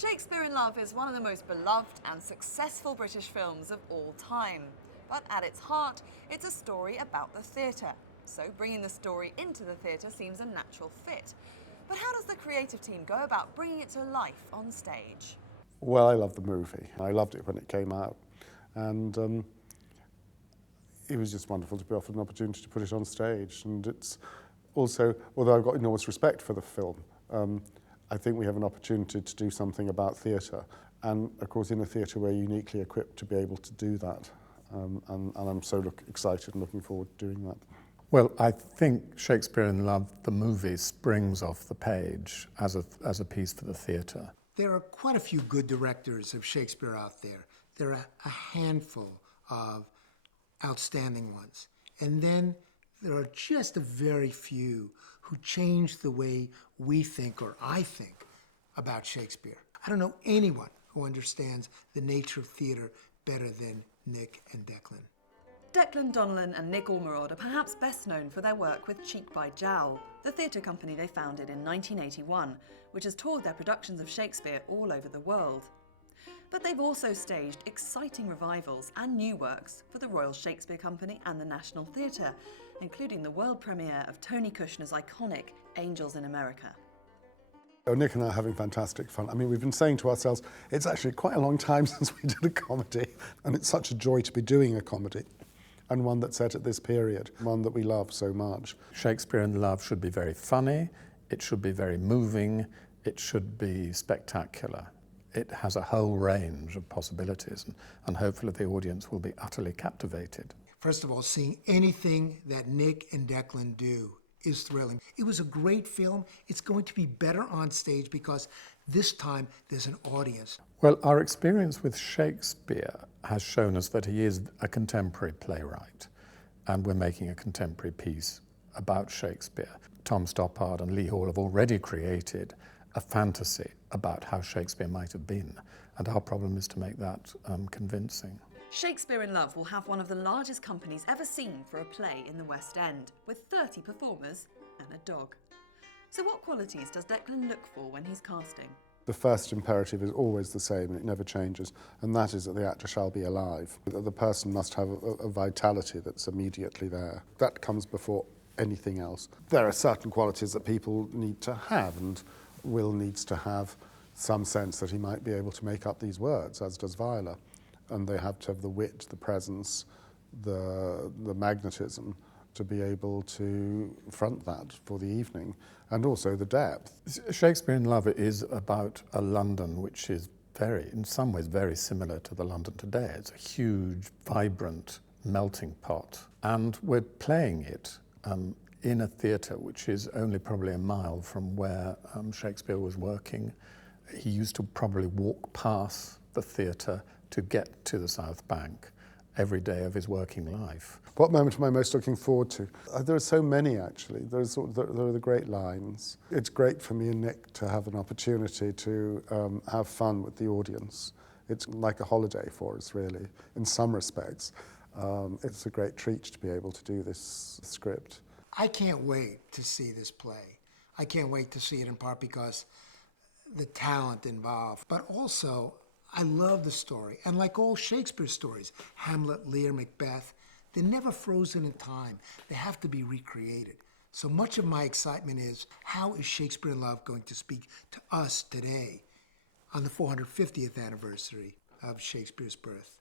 Shakespeare in Love is one of the most beloved and successful British films of all time. But at its heart, it's a story about the theatre. So bringing the story into the theatre seems a natural fit. But how does the creative team go about bringing it to life on stage? Well, I love the movie. I loved it when it came out. And it was just wonderful to be offered an opportunity to put it on stage. And it's also, although I've got enormous respect for the film, I think we have an opportunity to do something about theatre. And of course, in a theatre, we're uniquely equipped to be able to do that. And I'm so excited and looking forward to doing that. Well, I think Shakespeare in Love, the movie, springs off the page as a piece for the theatre. There are quite a few good directors of Shakespeare out there. There are a handful of outstanding ones. And then there are just a very few who change the way we think, or I think, about Shakespeare. I don't know anyone who understands the nature of theatre better than Nick and Declan. Declan Donnellan and Nick Ormerod are perhaps best known for their work with Cheek by Jowl, the theatre company they founded in 1981, which has toured their productions of Shakespeare all over the world. But they've also staged exciting revivals and new works for the Royal Shakespeare Company and the National Theatre, including the world premiere of Tony Kushner's iconic Angels in America. Nick and I are having fantastic fun. I mean, we've been saying to ourselves, it's actually quite a long time since we did a comedy, and it's such a joy to be doing a comedy, and one that's set at this period, one that we love so much. Shakespeare in Love should be very funny, it should be very moving, it should be spectacular. It has a whole range of possibilities, and hopefully the audience will be utterly captivated. First of all, seeing anything that Nick and Declan do is thrilling. It was a great film. It's going to be better on stage because this time there's an audience. Well, our experience with Shakespeare has shown us that he is a contemporary playwright, and we're making a contemporary piece about Shakespeare. Tom Stoppard and Lee Hall have already created a fantasy about how Shakespeare might have been, and our problem is to make that convincing. Shakespeare in Love will have one of the largest companies ever seen for a play in the West End, with 30 performers and a dog. So what qualities does Declan look for when he's casting? The first imperative is always the same, and it never changes, and that is that the actor shall be alive. That the person must have a vitality that's immediately there. That comes before anything else. There are certain qualities that people need to have, and Will needs to have some sense that he might be able to make up these words, as does Viola. And they have to have the wit, the presence, the magnetism to be able to front that for the evening, and also the depth. Shakespeare in Love is about a London which is in some ways very similar to the London today. It's a huge, vibrant melting pot, and we're playing it in a theatre which is only probably a mile from where Shakespeare was working. He used to probably walk past the theatre to get to the South Bank every day of his working life. What moment am I most looking forward to? There are so many, actually. There are the great lines. It's great for me and Nick to have an opportunity to have fun with the audience. It's like a holiday for us, really, in some respects. It's a great treat to be able to do this script. I can't wait to see this play. I can't wait to see it in part because the talent involved, but also I love the story. And like all Shakespeare stories, Hamlet, Lear, Macbeth, they're never frozen in time. They have to be recreated. So much of my excitement is, how is Shakespeare in Love going to speak to us today on the 450th anniversary of Shakespeare's birth?